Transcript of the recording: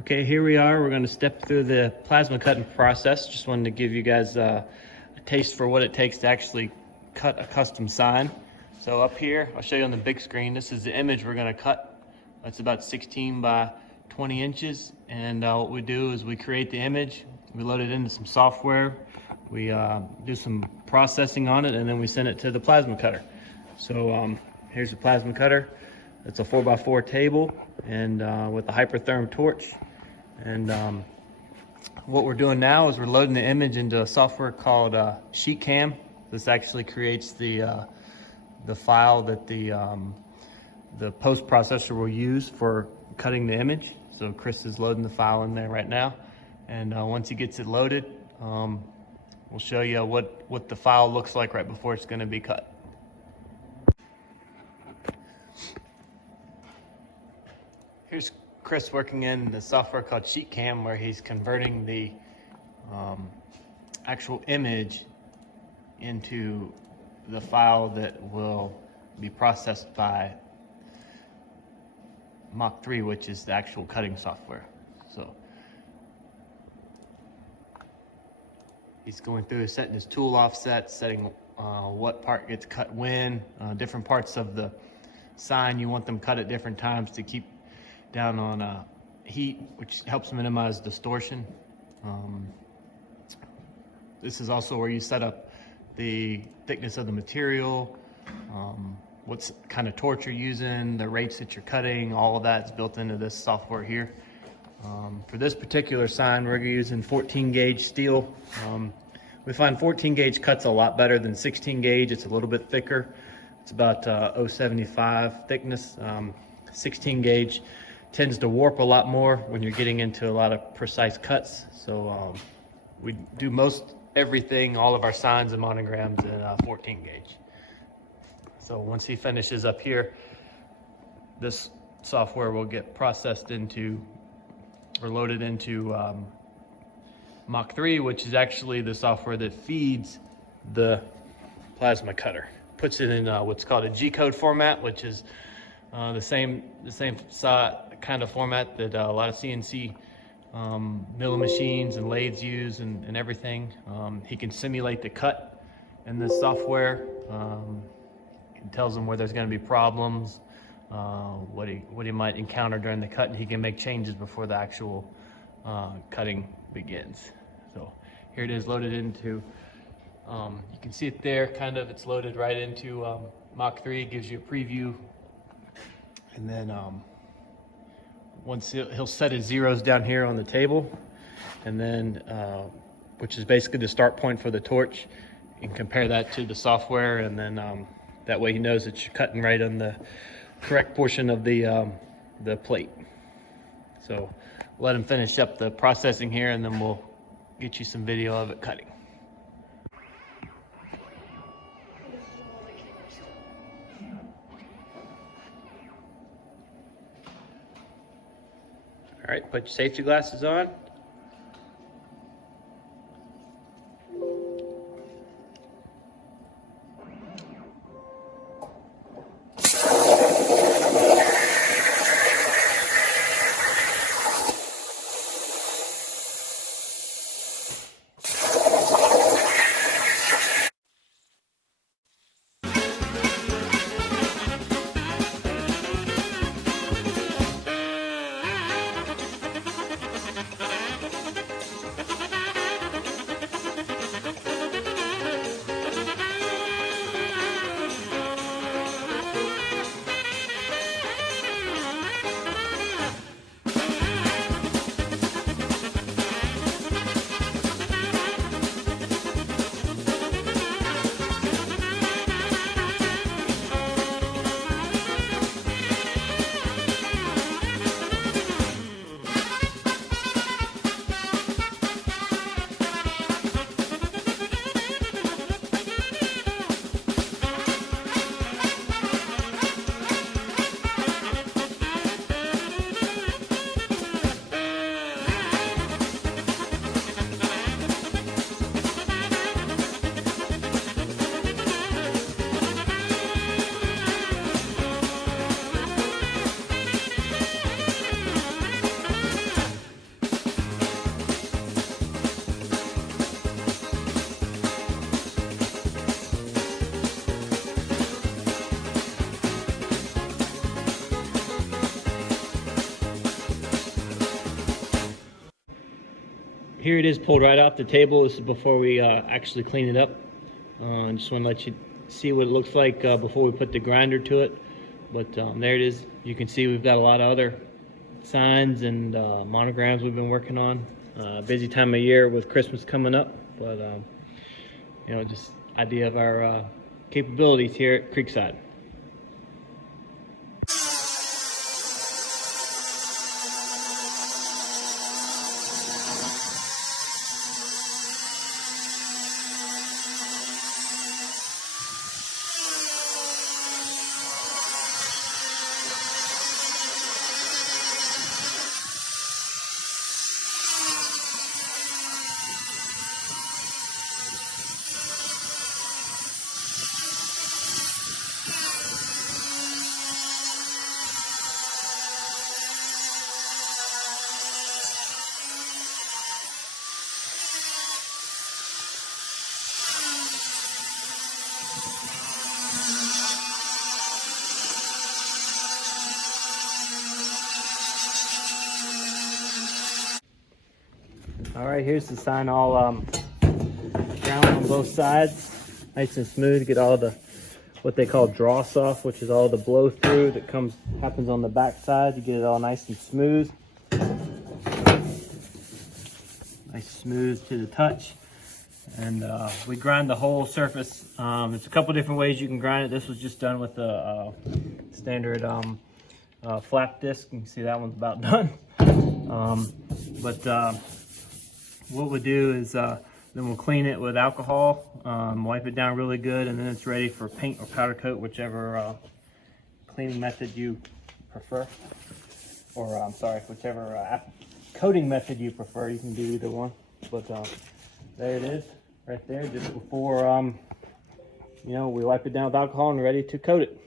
Okay, here we are. We're going to step through the plasma cutting process. Just wanted to give you guys a taste for what it takes to actually cut a custom sign. So up here, I'll show you on the big screen. This is the image we're going to cut. It's about 16 by 20 inches. And what we do is we create the image, we load it into some software, we do some processing on it, and then we send it to the plasma cutter. So here's the plasma cutter. It's a 4x4 table and with a hypertherm torch. And what we're doing now is we're loading the image into a software called SheetCam. This actually creates the file that the post processor will use for cutting the image. So Chris is loading the file in there right now, and once he gets it loaded, we'll show you what the file looks like right before it's going to be cut. Here's Chris working in the software called SheetCam, where he's converting the actual image into the file that will be processed by Mach 3, which is the actual cutting software. So he's going through setting his tool offset, setting what part gets cut when, different parts of the sign you want them cut at different times to keep down on heat, which helps minimize distortion. This is also where you set up the thickness of the material, what's kind of torch you're using, the rates that you're cutting, all of that's built into this software here. For this particular sign, we're using 14 gauge steel. We find 14 gauge cuts a lot better than 16 gauge. It's a little bit thicker. It's about 0.75 thickness. 16 gauge tends to warp a lot more when you're getting into a lot of precise cuts. So we do most everything, all of our signs and monograms in 14 gauge. So once he finishes up here, this software will get processed into or loaded into Mach 3, which is actually the software that feeds the plasma cutter. Puts it in what's called a G-code format, which is the same kind of format that a lot of CNC milling machines and lathes use and everything. He can simulate the cut in this software. It tells him where there's going to be problems, what he might encounter during the cut, and he can make changes before the actual cutting begins. So here it is loaded into, you can see it there, kind of, it's loaded right into Mach 3. It gives you a preview. And then once he'll set his zeros down here on the table, and then which is basically the start point for the torch, and compare that to the software, and then that way he knows that you're cutting right on the correct portion of the plate. So let him finish up the processing here, and then we'll get you some video of it cutting. All right, put your safety glasses on. here it is pulled right off the table. This is before we actually clean it up. Just want to let you see what it looks like before we put the grinder to it. But there it is. You can see we've got a lot of other signs and monograms we've been working on. Busy time of year with Christmas coming up, but you know, just idea of our capabilities here at Creekside. All right, here's the sign all ground on both sides, nice and smooth. Get all the what they call dross off, which is all the blow through that happens on the back side. To get it all nice and smooth, nice smooth to the touch. And we grind the whole surface. There's a couple different ways you can grind it. This was just done with the standard flap disc. You can see that one's about done. What we'll do is then we'll clean it with alcohol, wipe it down really good, and then it's ready for paint or powder coat, whichever cleaning method you prefer. Or I'm sorry, whichever coating method you prefer. You can do either one. But there it is, right there, just before you know, we wipe it down with alcohol and ready to coat it.